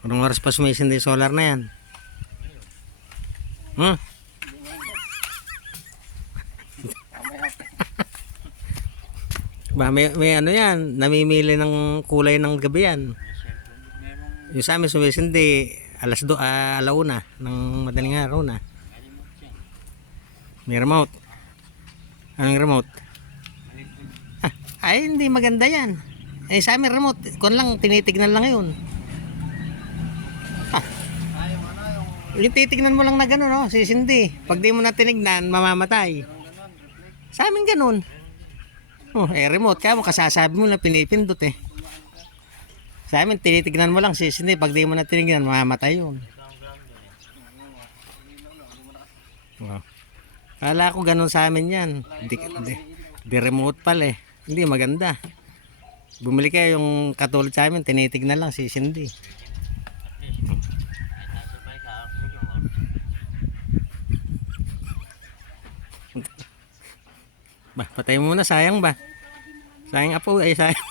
Anong oras pa sumisindi yung solar na yan? Hmm? Ba, may ano yan, namimili ng kulay ng gabi yan. Yung sa amin sumisindi alauna ng madaling araw na. May remote. Anong remote? Ay, hindi maganda yan. Eh, sa amin remote, kung lang, tinitignan lang yun. Yung titignan mo lang na gano'n, no? Sisindi. Pag di mo na tinignan, mamamatay. Sa amin gano'n. Oh, remote ka mo, kasasabi mo na pinipindot eh. Sa amin, tinitignan mo lang, sisindi. Pag di mo na tinignan, mamamatay yun. Wow. Kala ko gano'n sa amin yan. Di remote pala eh. Hindi maganda. Bumili kayo yung katulad sa amin, tinitignan lang, sisindi. Ba, patay mo muna, sayang ba? Sayang apo, ay sayang.